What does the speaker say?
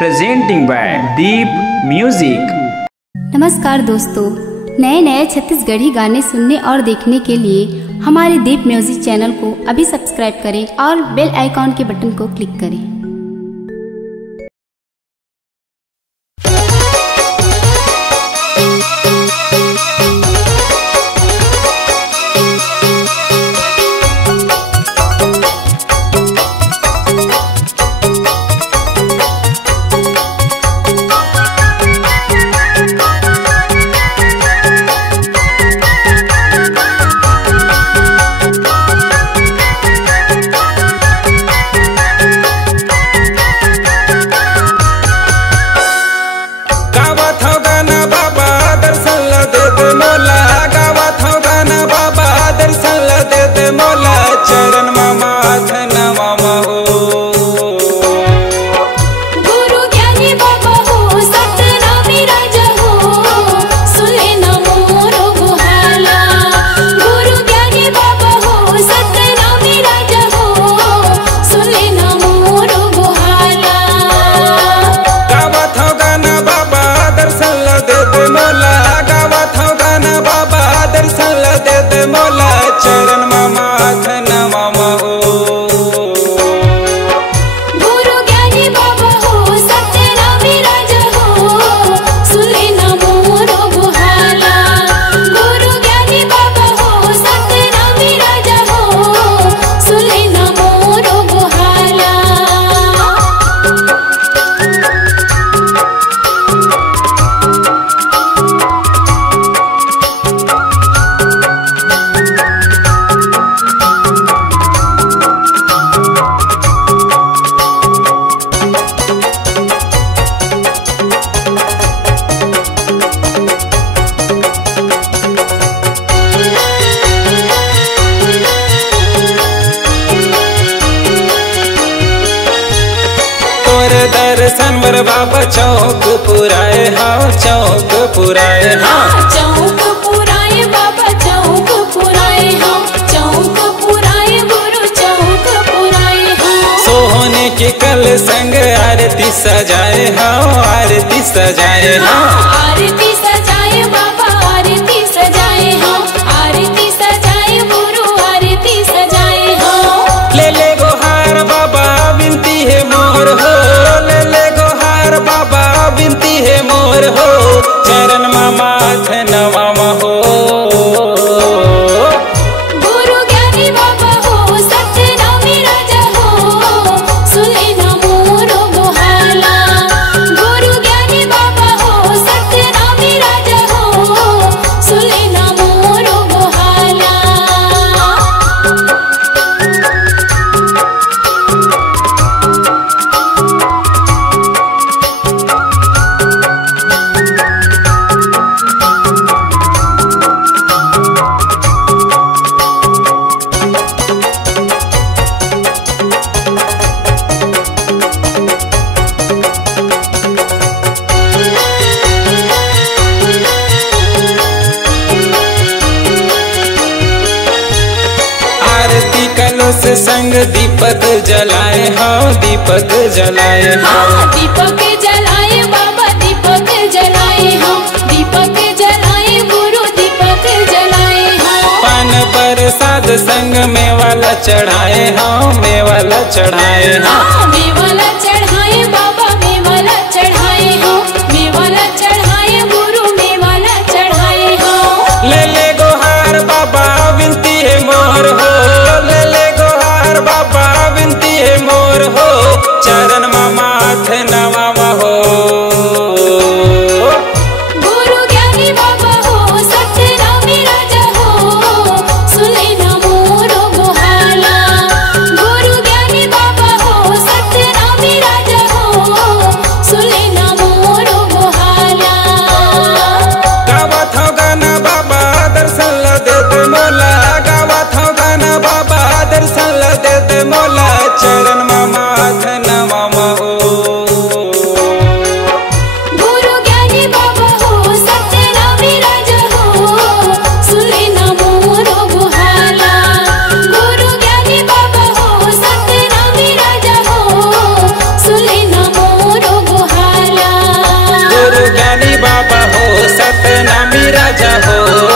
presenting by Deep Music। नमस्कार दोस्तों, नए नए छत्तीसगढ़ी गाने सुनने और देखने के लिए हमारे दीप म्यूजिक चैनल को अभी सब्सक्राइब करें और बेल आइकॉन के बटन को क्लिक करें। दर्शन बर बाबा चौक पुराए हाँ, चौक पुराए हाँ, चौक पुराए बाबा चौक पुराए हाँ, चौक पुराए गुरु चौक पुराए हाँ। सोने के कल संग आरती सजाए हाँ, आरती सजाए हाँ, आरती सजाए बाबा आरती सजाए हाँ, आरती सजाए गुरु आरती सजाए हाँ। ले ले गोहार बाबा विनती है मोर हो, बाबा विनती है मोर हो, चरण माथ नवाम हो। गुरु ज्ञानी बाबा हो, सत्यनामी राजा हो, सुने न मोर गोहाला। गुरु ज्ञानी बाबा हो, सत्यनामी राजा हो, सुने न मोर गोहाला। से संग दीपक जलाए हाँ, दीपक जलाए हाँ, दीपक जलाए बाबा दीपक जलाए हाँ, दीपक जलाए गुरु दीपक जलाए हाँ। पान प्रसाद संग मेवाला चढ़ाए हाँ, मेवाला चढ़ाए हाँ, मेवाला चढ़ाए बाबा मेवाला चढ़ाए हाँ, मेवाला चढ़ाए गुरु मेवाला चढ़ाए हाँ। ले ले गोहार बाबा विनती है मोर हो, ले ले बाबा विनती है मोर हो, चरण माथ नवाम हो। गुरु ज्ञानी बाबा हो, सत्यनामी राजा हो, सुने न मोर गोहाला। गुरु ज्ञानी बाबा हो, सत्यनामी राजा हो